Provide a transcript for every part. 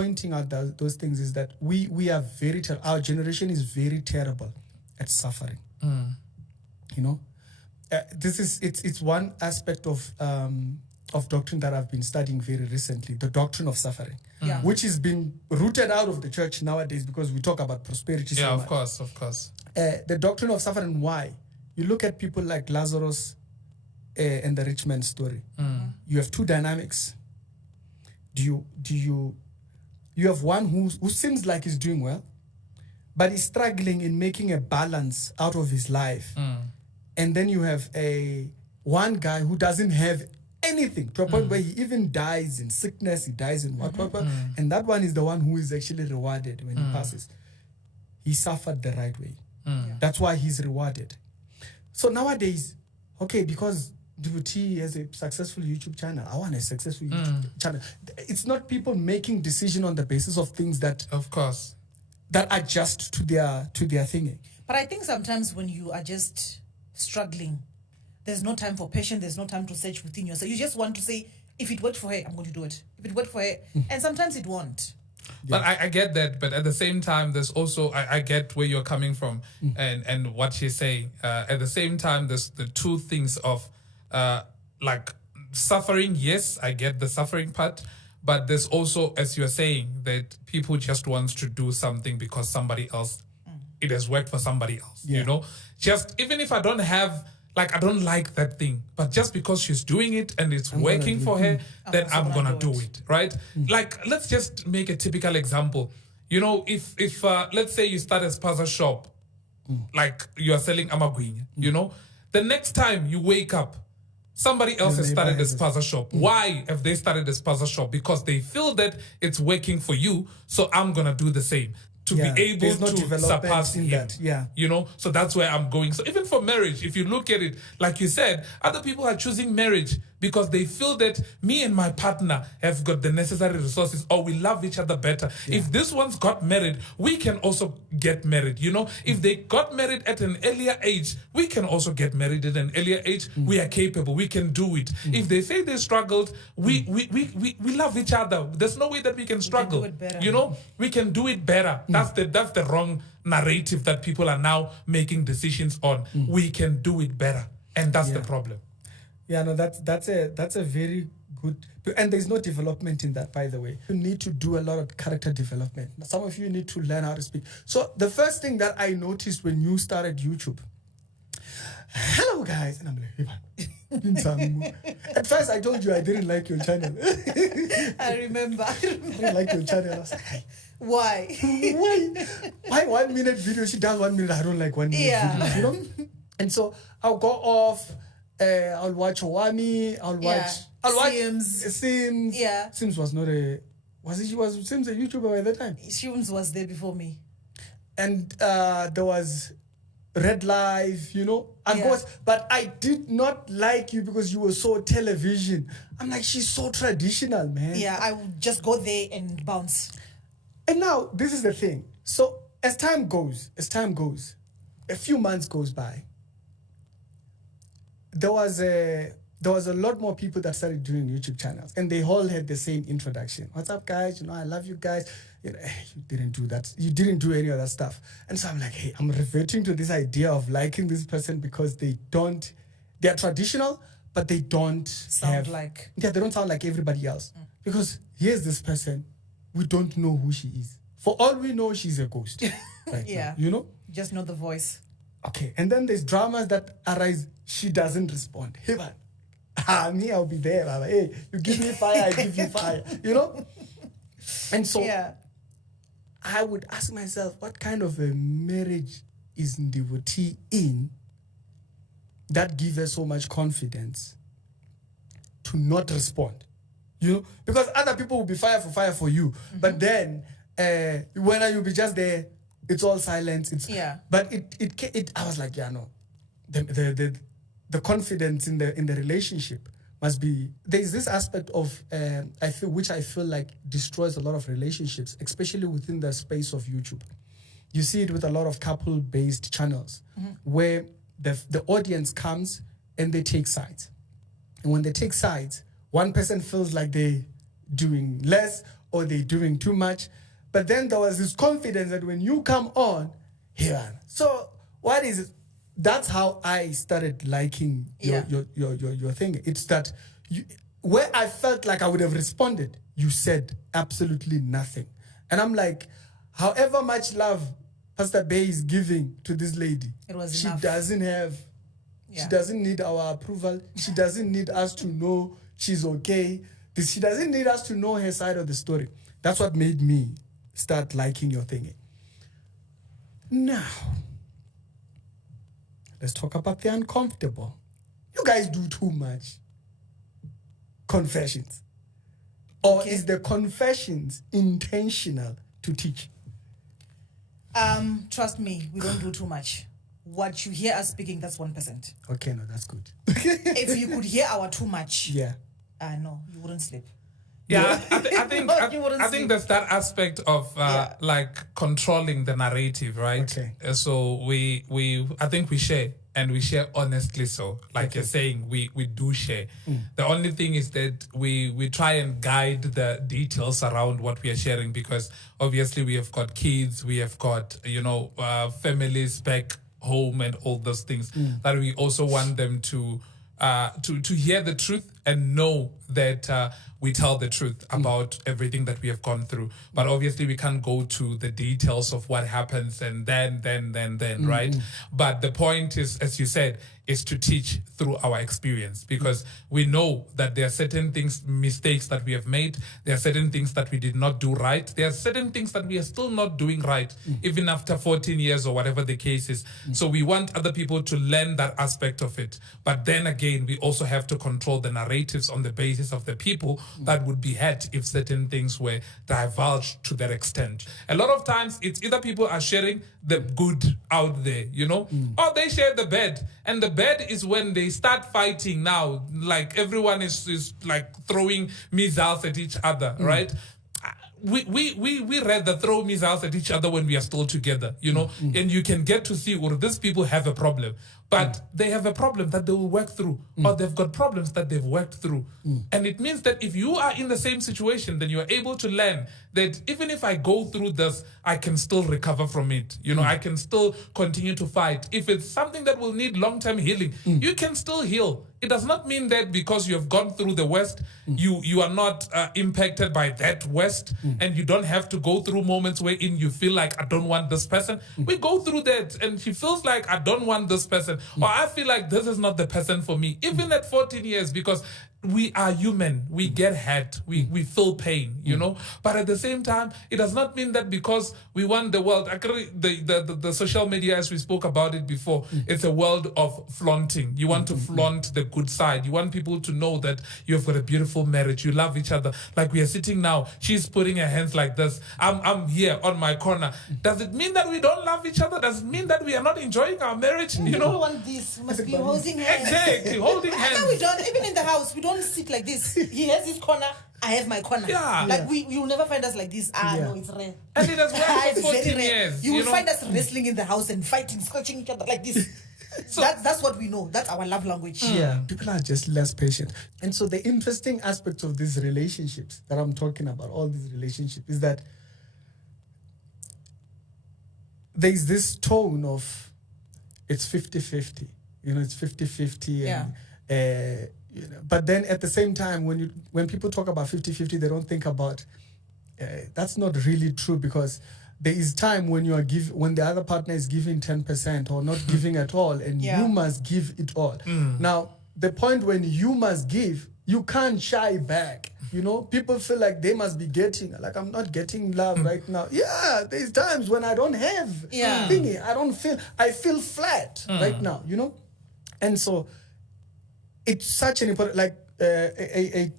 pointing out those things is that we are our generation is very terrible at suffering. You know, it's one aspect of doctrine that I've been studying very recently, the doctrine of suffering, which has been rooted out of the church nowadays because we talk about prosperity so much. Of course. The doctrine of suffering, why? You look at people like Lazarus and the rich man's story. You have two dynamics. You have one who seems like he's doing well, but he's struggling in making a balance out of his life. And then you have one guy who doesn't have anything to a point where he even dies in sickness, he dies in what. And that one is the one who is actually rewarded when he passes. He suffered the right way. That's why he's rewarded. So nowadays, okay, because DVT has a successful YouTube channel, I want a successful YouTube channel. It's not people making decision on the basis of things that, of course, that adjust to their thinking. But I think sometimes when you are just struggling, there's no time for patience, there's no time to search within yourself. You just want to say, if it worked for her, I'm going to do it. If it worked for her, and sometimes it won't. But I get that, but at the same time, there's also, I get where you're coming from and what she's saying. At the same time, there's the two things of like suffering. Yes, I get the suffering part, but there's also, as you're saying, that people just want to do something because somebody else, it has worked for somebody else, you know? Just, even if I don't have, like, I don't like that thing, but just because she's doing it and it's working for her, then I'm gonna do it, right? Like, let's just make a typical example. You know, if let's say you start a spaza shop, like you're selling amagwinya, you know, the next time you wake up, somebody else has started a spaza shop. Why have they started a spaza shop? Because they feel that it's working for you, so I'm gonna do the same. To be able to surpass him, that. You know, so that's where I'm going. So even for marriage, if you look at it, like you said, other people are choosing marriage because they feel that me and my partner have got the necessary resources, or we love each other better. If this one's got married, we can also get married. You know, if they got married at an earlier age, we can also get married at an earlier age. We are capable. We can do it. If they say they struggled, we love each other. There's no way that we can struggle. We can do it better. You know, we can do it better. That's the wrong narrative that people are now making decisions on. We can do it better, and that's the problem. Yeah, no, that's a very good, and there's no development in that, by the way. You need to do a lot of character development. Some of you need to learn how to speak. So the first thing that I noticed when you started YouTube, hello guys, and I'm like, at first I told you I didn't like your channel. I remember. I didn't like your channel. I was like, hey, why? Why 1 minute video? She does 1 minute. I don't like 1 minute videos, you know? And so I'll go off. I'll watch Owami. I'll watch Sims. Yeah. Sims was not was Sims a YouTuber by that time? Sims was there before me. And there was Red Live, you know? Of course, but I did not like you because you were so television. I'm like, she's so traditional, man. Yeah, I would just go there and bounce. And now, this is the thing. So, as time goes, a few months goes by, there was a lot more people that started doing YouTube channels, and they all had the same introduction. What's up, guys? You know, I love you guys. You know, you didn't do that. You didn't do any of that stuff. And so I'm like, hey, I'm reverting to this idea of liking this person because they're traditional, but they don't sound like. Yeah, they don't sound like everybody else. Because here's this person, we don't know who she is. For all we know, she's a ghost. Right now, you know? Just know the voice. Okay, and then there's dramas that arise. She doesn't respond. Hey, man. Me, I'll be there. Baba. Hey, you give me fire, I give you fire. You know? And so I would ask myself, what kind of a marriage is Ndivoti in that gives her so much confidence to not respond? You know? Because other people will be fire for you. But then when you'll be just there, it's all silence. But it I was like, no. The confidence in the relationship must be. There's this aspect of I feel like destroys a lot of relationships, especially within the space of YouTube. You see it with a lot of couple-based channels where the audience comes and they take sides, and when they take sides, one person feels like they're doing less, or they're doing too much. But then there was this confidence that when you come on, here. So what is it? That's how I started liking your thing. It's that where I felt like I would have responded, you said absolutely nothing. And I'm like, however much love Pastor Bay is giving to this lady, she enough. doesn't have, she doesn't need our approval. She doesn't need us to know she's okay. She doesn't need us to know her side of the story. That's what made me start liking your thing. Now, let's talk about the uncomfortable. You guys do too much. Confessions. Or is the confessions intentional to teach? Trust me, we don't do too much. What you hear us speaking, that's 1%. Okay, no, that's good. If you could hear our too much, no, you wouldn't sleep. Yeah, I think there's that aspect of like controlling the narrative, right? Okay. So I think we share, and we share honestly. So, like you're saying, we do share. The only thing is that we try and guide the details around what we are sharing, because obviously we have got kids, we have got families back home and all those things that we also want them to hear the truth and know that we tell the truth about everything that we have gone through. But obviously we can't go to the details of what happens and then, right? But the point is, as you said, is to teach through our experience, because we know that there are certain things, mistakes that we have made. There are certain things that we did not do right. There are certain things that we are still not doing right, even after 14 years or whatever the case is. So we want other people to learn that aspect of it. But then again, we also have to control the narratives on the basis of the people that would be hurt if certain things were divulged to that extent. A lot of times, it's either people are sharing the good out there, or they share the bad. And the bad is when they start fighting now, like everyone is like throwing missiles at each other, right? We rather throw missiles at each other when we are still together, and you can get to see, well, these people have a problem, but they have a problem that they will work through, or they've got problems that they've worked through. And it means that if you are in the same situation, then you are able to learn that even if I go through this, I can still recover from it. I can still continue to fight. If it's something that will need long-term healing, you can still heal. It does not mean that because you have gone through the worst, you are not impacted by that worst, and you don't have to go through moments wherein you feel like, I don't want this person. We go through that, and she feels like, I don't want this person, or I feel like this is not the person for me, even at 14 years, because we are human. We get hurt. We feel pain, But at the same time, it does not mean that because we want the world. Actually, the social media, as we spoke about it before, it's a world of flaunting. You want to flaunt the good side. You want people to know that you've got a beautiful marriage. You love each other. Like we are sitting now, she's putting her hands like this. I'm here on my corner. Does it mean that we don't love each other? Does it mean that we are not enjoying our marriage? We don't want this. We must be holding hands. Exactly, holding hands. No, we don't. Even in the house, we don't sit like this. He has his corner, I have my corner. Yeah. Like you'll never find us like this. No, it's rare. And it has worked for 14 very rare. years. You will find us wrestling in the house and fighting, scratching each other like this. So that's what we know. That's our love language. Yeah, people are just less patient. And so the interesting aspect of these relationships that I'm talking about, all these relationships, is that there's this tone of it's 50-50. It's 50-50. And, but then at the same time, when people talk about 50-50, they don't think about that's not really true, because there is time when when the other partner is giving 10% or not giving at all, and you must give it all. Now, the point when you must give, you can't shy back. People feel like they must be getting, like, I'm not getting love right now. Yeah, there's times when I don't have thingy. I feel flat right now, And so it's such an important, like, a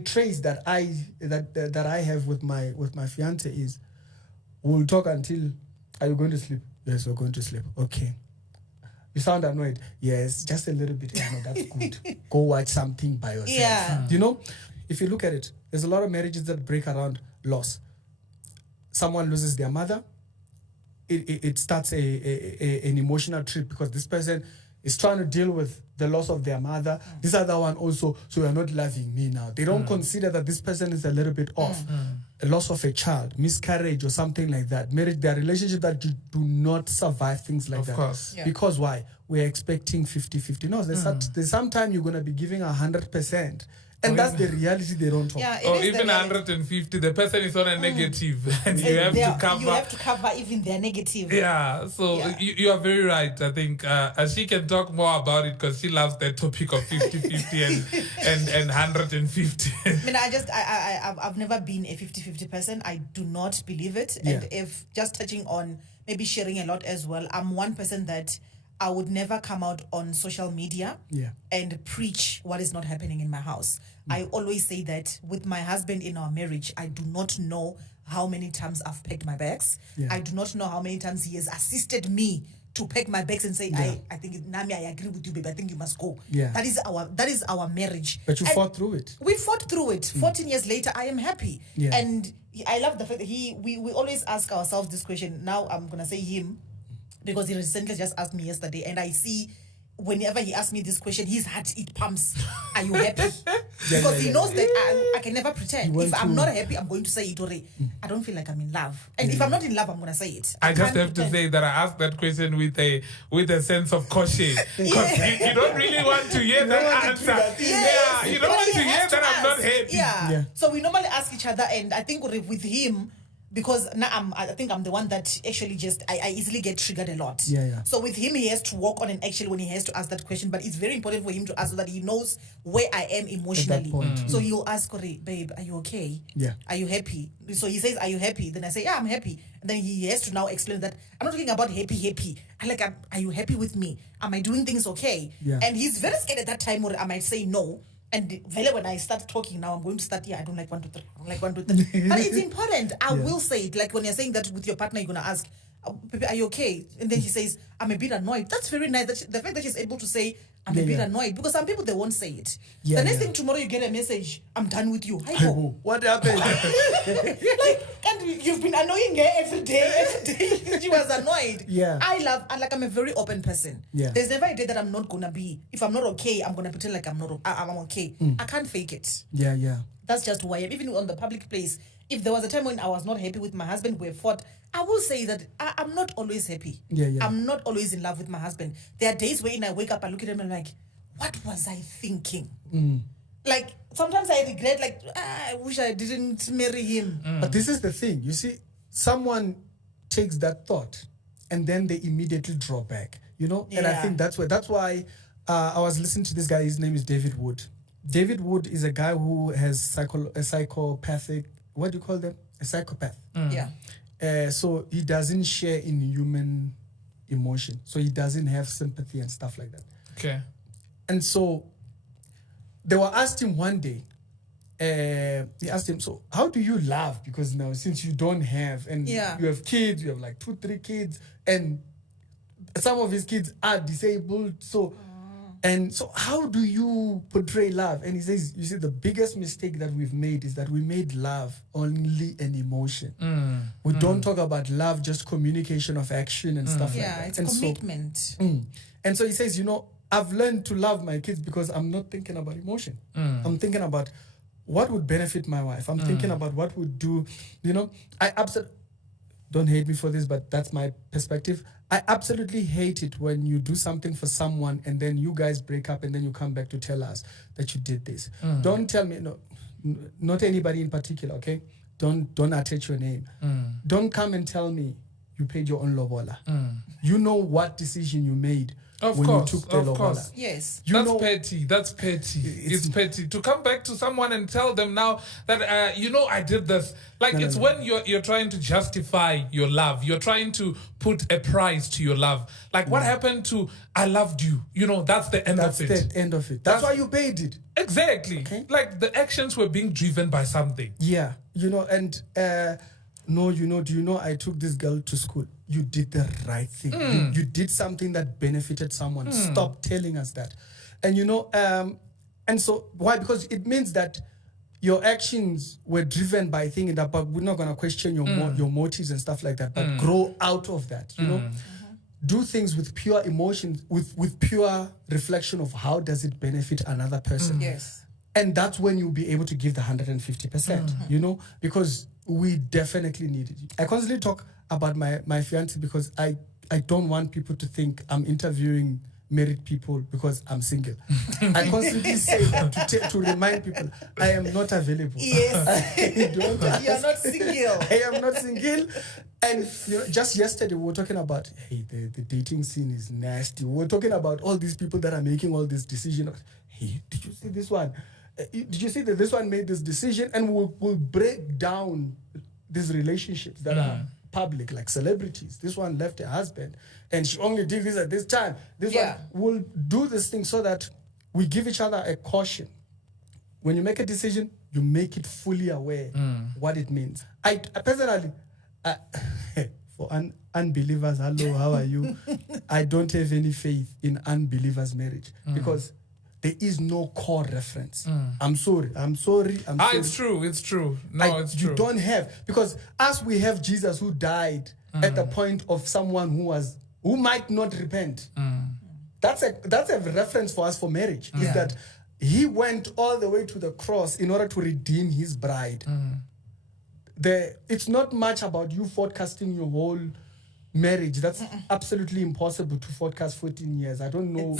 trait that I have with my fiance is, we'll talk until, are you going to sleep? Yes, we're going to sleep. Okay. You sound annoyed. Yes, just a little bit. That's good. Go watch something by yourself. Yeah. If you look at it, there's a lot of marriages that break around loss. Someone loses their mother. It starts an emotional trip, because this person is trying to deal with the loss of their mother. This other one also, so you're not loving me now. They don't consider that this person is a little bit off. A loss of a child, miscarriage or something like that. Marriage, their relationship that you do not survive things like that. Of course. Yeah. Because why? We're expecting 50-50. No, there's some time you're going to be giving 100%. And that's the reality they don't talk. Yeah, it Or is the even reality. 150, the person is on a negative, and you have They to are- cover. You have to cover even their negative. Yeah, so Yeah. You are very right. I think she can talk more about it because she loves that topic of 50-50 and 150. I mean, I've never been a 50-50 person. I do not believe it. Yeah. And if just touching on maybe sharing a lot as well, I'm one person that I would never come out on social media Yeah. and preach what is not happening in my house. I always say that with my husband in our marriage, I do not know how many times I've packed my bags. Yeah. I do not know how many times he has assisted me to pack my bags and say, I think, Nami, I agree with you, babe. I think you must go. Yeah. That is our marriage. But you And fought through it. we fought through it. 14 years later, I am happy. Yeah. And I love the fact that we always ask ourselves this question. Now I'm going to say him because he recently just asked me yesterday. And I see whenever he asks me this question, his heart, it pumps. Are you happy? Because he knows that I can never pretend. You If want I'm to- not happy, I'm going to say it already. I don't feel like I'm in love. And if I'm not in love, I'm going to say it. I just can't have to pretend. say that I asked that question with a sense of caution because you don't really want to hear that want to answer. trigger things. Yeah, you don't But want he to hear has that I'm not ask. happy. Yeah. Yeah. So we normally ask each other, and I think with him, because now I think I'm the one that actually just I easily get triggered a lot. Yeah, yeah. So with him, he has to walk on an actually when he has to ask that question. But it's very important for him to ask so that he knows where I am emotionally. point. So he'll ask, babe, are you okay? Yeah. Are you happy? So he says, are you happy? Then I say, yeah, I'm happy. And then he has to now explain that I'm not talking about happy. Are you happy with me? Am I doing things okay? Yeah. And he's very scared at that time, or I might say no. And really, when I start talking now, I'm going to start, I don't like 1, 2, 3. I don't like 1, 2, 3. But it's important. I will say it. Like when you're saying that with your partner, you're going to ask, baby, are you okay? And then he says, I'm a bit annoyed. That's very nice. The fact that she's able to say, I'm a bit annoyed. Because some people, they won't say it. Yeah, the next yeah. thing tomorrow, you get a message, I'm done with you. Hi, Hey, Bo. whoa, what happened? And you've been annoying her every day. She was annoyed. Yeah. I'm a very open person. Yeah. There's never a day that I'm not gonna be. If I'm not okay, I'm gonna pretend like I'm okay. I can't fake it. Yeah. That's just who I am. Even on the public place, if there was a time when I was not happy with my husband, we fought, I will say that I'm not always happy. Yeah. I'm not always in love with my husband. There are days when I wake up, I look at him and I'm like, what was I thinking? Like, sometimes I regret, like, I wish I didn't marry him. But this is the thing. You see, someone takes that thought and then they immediately draw back. And I Yeah. think that's why I was listening to this guy. His name is David Wood. David Wood is a guy who has a psychopathic, what do you call them? A psychopath. Yeah. So he doesn't share in human emotion. So he doesn't have sympathy and stuff like that. Okay. And so they were asked him one day, he asked him, so how do you love? Because now since you don't have, and you have kids, you have like 2-3 kids, and some of his kids are disabled. So, and so how do you portray love? And he says, you see, the biggest mistake that we've made is that we made love only an emotion. We don't talk about love, just communication of action and stuff like that. Yeah, it's And so- commitment. and so he says, I've learned to love my kids because I'm not thinking about emotion. I'm thinking about what would benefit my wife. I'm thinking about what would do, I absolutely, don't hate me for this, but that's my perspective. I absolutely hate it when you do something for someone and then you guys break up and then you come back to tell us that you did this. Don't tell me, not anybody in particular, okay? Don't attach your name. Don't come and tell me you paid your own lobola. You know what decision you made when you took the lobola. Yes. Petty. That's petty. It's petty. To come back to someone and tell them now that, I did this. Like, No, it's no. when you're trying to justify your love. You're trying to put a price to your love. Like, what happened to, I loved you? That's the end That's of it. the end of it. That's why you paid it. Exactly. Okay. Like, the actions were being driven by something. Yeah, and do you know I took this girl to school? You did the right thing. You did something that benefited someone. Stop telling us that. And and so why? Because it means that your actions were driven by thinking that, but we're not going to question your motives and stuff like that, but grow out of that, do things with pure emotion, with pure reflection of how does it benefit another person. Yes. And that's when you'll be able to give the 150%, you know, because we definitely need it. I constantly talk about my fiance because I don't want people to think I'm interviewing married people because I'm single. I constantly say that to remind people I am not available. Yes. You're not single. I am not single. And you know, just yesterday we were talking about, hey, the dating scene is nasty. We were talking about all these people that are making all these decisions. Hey, did you see this one? Did you see that this one made this decision? And we'll break down these relationships that are public, like celebrities. This one left her husband and she only did this at this time. This one will do this thing so that we give each other a caution. When you make a decision, you make it fully aware what it means. I personally, for unbelievers, hello, how are you? I don't have any faith in unbelievers' marriage because there is no core reference. I'm sorry. It's true. No, it's true. You don't have, because as we have Jesus who died at the point of someone who might not repent. That's a reference for us for marriage. Is that he went all the way to the cross in order to redeem his bride. It's not much about you forecasting your whole marriage. That's absolutely impossible to forecast 14 years. I don't know.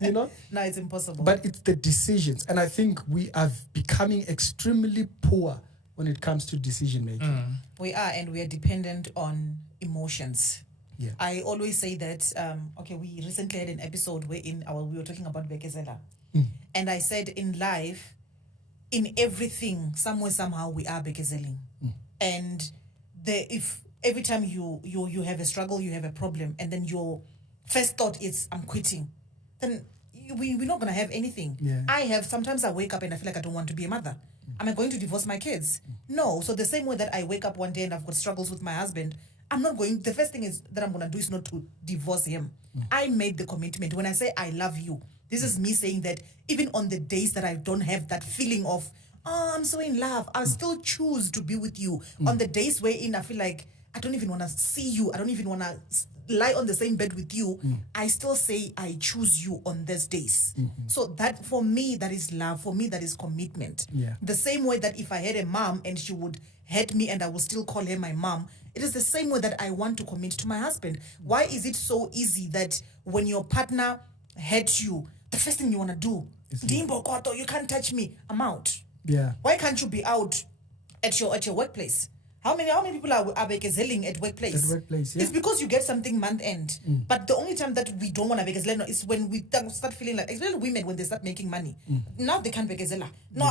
You know? No, it's impossible. But it's the decisions. And I think we are becoming extremely poor when it comes to decision making. We are, and we are dependent on emotions. Yeah. I always say that, we recently had an episode wherein we were talking about bekezela. And I said in life, in everything, somewhere, somehow, we are bekezeling. And if every time you have a struggle, you have a problem, and then your first thought is, I'm quitting, then we're not going to have anything. Yeah. Sometimes I wake up and I feel like I don't want to be a mother. Am I going to divorce my kids? No. So the same way that I wake up one day and I've got struggles with my husband, the first thing that I'm going to do is not to divorce him. I made the commitment. When I say I love you, this is me saying that even on the days that I don't have that feeling of, I'm so in love, I'll still choose to be with you. On the days wherein I feel like I don't even want to see you, I don't even want to lie on the same bed with you, I still say I choose you on those days. So that, for me, that is love. For me, that is commitment. Yeah. The same way that if I had a mom and she would hate me and I will still call her my mom, it is the same way that I want to commit to my husband. Why is it so easy that when your partner hates you, the first thing you want to do, Dimbo Koto, you can't touch me, I'm out. Yeah. Why can't you be out at your workplace? How many people are bekezeling at workplace? At workplace, yeah. It's because you get something month end. But the only time that we don't want to bekezela is when we start feeling like, especially women, when they start making money. Now they can't bekezela. No,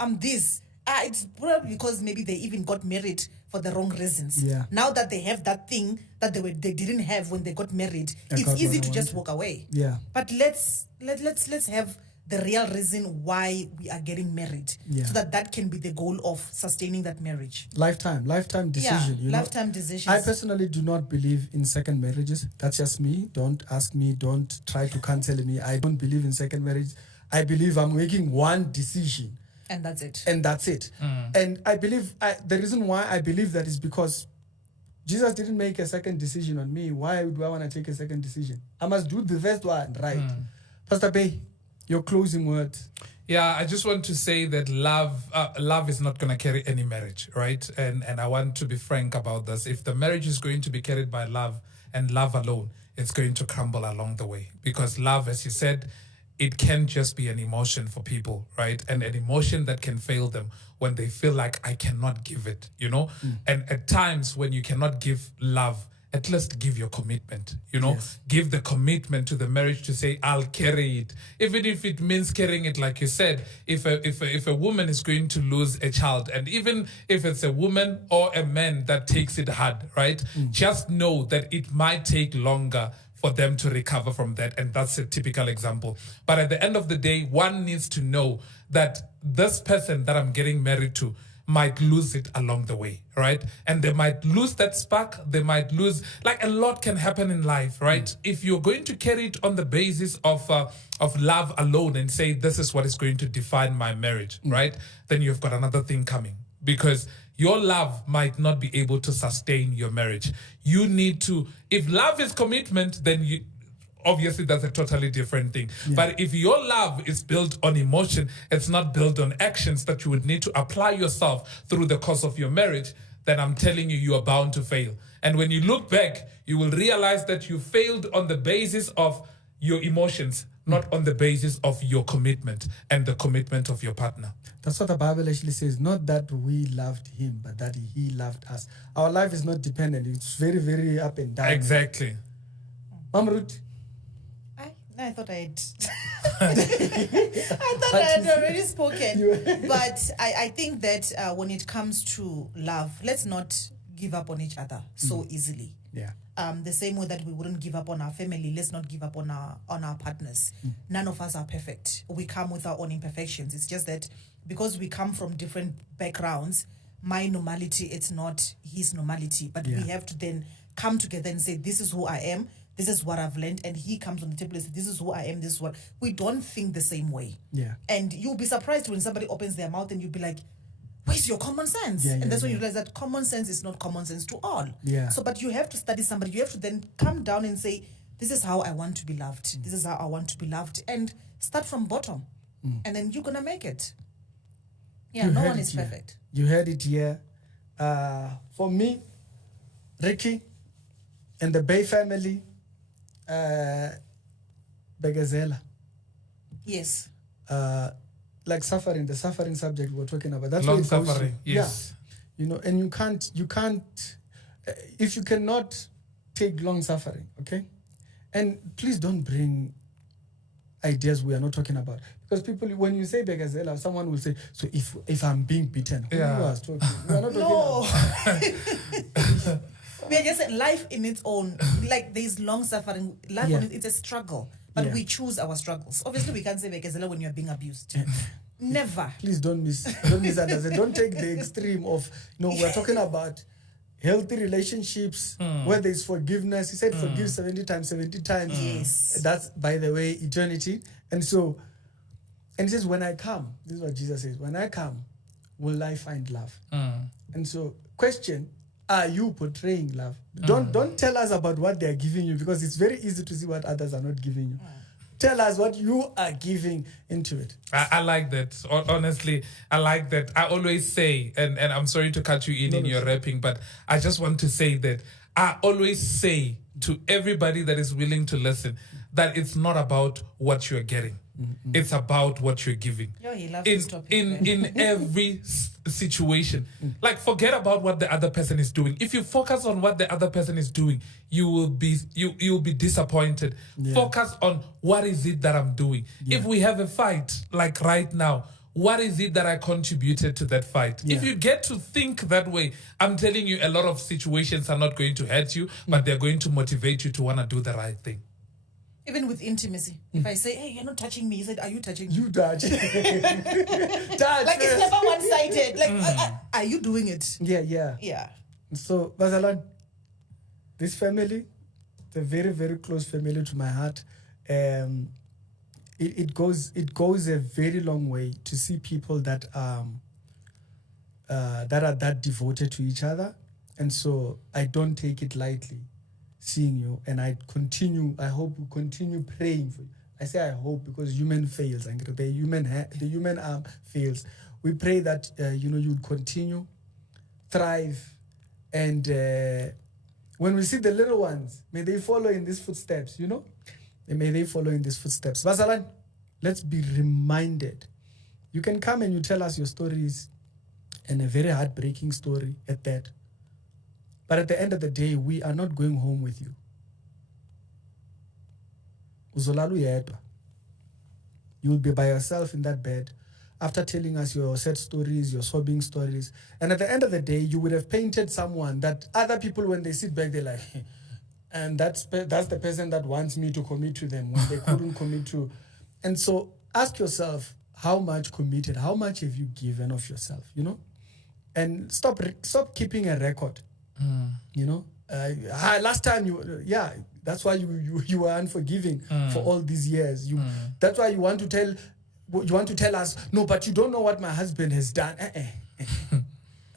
I'm this. It's probably because maybe they even got married for the wrong reasons. Yeah. Now that they have that thing that they didn't have when they got married, it's easy to just walk away. Yeah. But let's have the real reason why we are getting married, so that can be the goal of sustaining that marriage. Lifetime decision. Yeah, lifetime decisions. I personally do not believe in second marriages. That's just me. Don't ask me. Don't try to cancel me. I don't believe in second marriage. I believe I'm making one decision. And that's it. And I believe, the reason why I believe that is because Jesus didn't make a second decision on me. Why do I want to take a second decision? I must do the first one right. Pastor Bay, your closing words. Yeah, I just want to say that love is not going to carry any marriage, right? And I want to be frank about this. If the marriage is going to be carried by love and love alone, it's going to crumble along the way. Because love, as you said, it can just be an emotion for people, right? And an emotion that can fail them when they feel like I cannot give it, you know? And at times when you cannot give love, at least give your commitment, you know? Yes. Give the commitment to the marriage to say, I'll carry it. Even if it means carrying it, like you said, if a woman is going to lose a child, and even if it's a woman or a man that takes it hard, right? Just know that it might take longer for them to recover from that. And that's a typical example. But at the end of the day, one needs to know that this person that I'm getting married to might lose it along the way, right? And they might lose that spark. They might lose, like, a lot can happen in life, right? If you're going to carry it on the basis of love alone and say, this is what is going to define my marriage, right? Then you've got another thing coming, because your love might not be able to sustain your marriage. You need to, if love is commitment, then you, obviously that's a totally different thing. But if your love is built on emotion, it's not built on actions that you would need to apply yourself through the course of your marriage, then I'm telling you, you are bound to fail. And when you look back, you will realize that you failed on the basis of your emotions, not on the basis of your commitment and the commitment of your partner. That's what the Bible actually says. Not that we loved him, but that he loved us. Our life is not dependent. It's very, very up and down. Exactly. Mom Ruth? I thought I had already spoken. But I think that when it comes to love, let's not give up on each other so easily. Yeah. The same way that we wouldn't give up on our family, let's not give up on our partners. None of us are perfect. We come with our own imperfections. It's just that because we come from different backgrounds, my normality, it's not his normality. But we have to then come together and say, this is who I am, this is what I've learned, and he comes on the table and says, this is who I am, this is what... We don't think the same way. Yeah. And you'll be surprised when somebody opens their mouth and you'll be like, where's your common sense? And that's when you realize that common sense is not common sense to all. Yeah. So, but you have to study somebody. You have to then come down and say, this is how I want to be loved. This is how I want to be loved. And start from bottom. And then you're going to make it. Yeah, no one is perfect. You heard it here. For me, Ricky and the Bay family, Begazela. Yes. Like the suffering subject we're talking about. That's Long suffering, yes. Yeah. You know, and you can't, if you cannot take long suffering, okay? And please don't bring ideas we are not talking about. Because people, when you say Begazela, someone will say, so if I'm being beaten, who was talking? We are not talking about. Because life in its own, like there's long suffering, life on it's a struggle. But we choose our struggles. Obviously, we can't say Bekezela when you're being abused. Never. Please don't misunderstand. Don't take the extreme of, we're talking about healthy relationships where there's forgiveness. He said forgive 70 times, 70 times. Yes. That's, by the way, eternity. And he says, when I come, this is what Jesus says, when I come, will I find love? And so, question, are you portraying love? Don't tell us about what they're giving you, because it's very easy to see what others are not giving you. Tell us what you are giving into it. I like that. Honestly, I like that. I always say, and I'm sorry to cut you in your rapping, but I just want to say that I always say to everybody that is willing to listen that it's not about what you're getting. It's about what you're giving. He loves this topic, in every situation. Like, forget about what the other person is doing. If you focus on what the other person is doing, you will be disappointed. Focus on what is it that I'm doing. If we have a fight, like right now, what is it that I contributed to that fight? If you get to think that way, I'm telling you, a lot of situations are not going to hurt you, but they're going to motivate you to want to do the right thing. Even with intimacy. If I say, hey, you're not touching me, he said, are you touching me? You touch. Touch. Like, it's never one-sided. Like, are you doing it? Yeah. So, Bazalan, this family, it's a very, very close family to my heart. It goes a very long way to see people that are that devoted to each other. And so I don't take it lightly seeing you, and I hope we continue praying for you. I say I hope because human fails, and the human arm fails. We pray that you'd continue, thrive, and when we see the little ones, may they follow in these footsteps. May they follow in these footsteps. Vasalan, let's be reminded. You can come and you tell us your stories, and a very heartbreaking story at that. But at the end of the day, we are not going home with you. Uzolalu yedwa. You will be by yourself in that bed after telling us your sad stories, your sobbing stories. And at the end of the day, you would have painted someone that other people, when they sit back, they're like, and that's the person that wants me to commit to them when they couldn't commit to. And so ask yourself, how much committed, how much have you given of yourself, And stop keeping a record. Last time that's why you were unforgiving for all these years. That's why you want to tell us, no, but you don't know what my husband has done.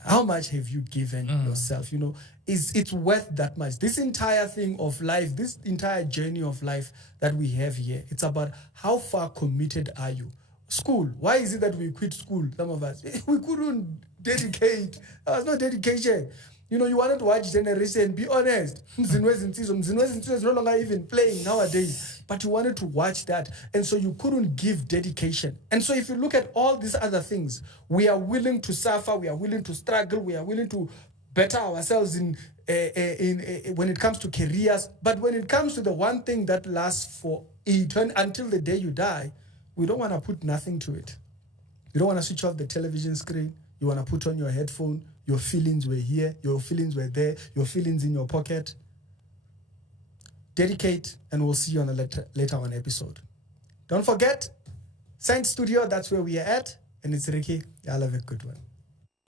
How much have you given yourself? You know, it's worth that much. This entire thing of life, this entire journey of life that we have here, it's about how far committed are you? School, why is it that we quit school, some of us? We couldn't dedicate. There was no dedication. You know, you wanted to watch Generation, be honest. Mzinwezi is no longer even playing nowadays. But you wanted to watch that. And so you couldn't give dedication. And so if you look at all these other things, we are willing to suffer, we are willing to struggle, we are willing to better ourselves in when it comes to careers. But when it comes to the one thing that lasts for eternity until the day you die, we don't want to put nothing to it. You don't want to switch off the television screen. You want to put on your headphone. Your feelings were here. Your feelings were there. Your feelings in your pocket. Dedicate, and we'll see you on a later on episode. Don't forget, Science Studio, that's where we are at. And it's Ricky. Y'all have a good one.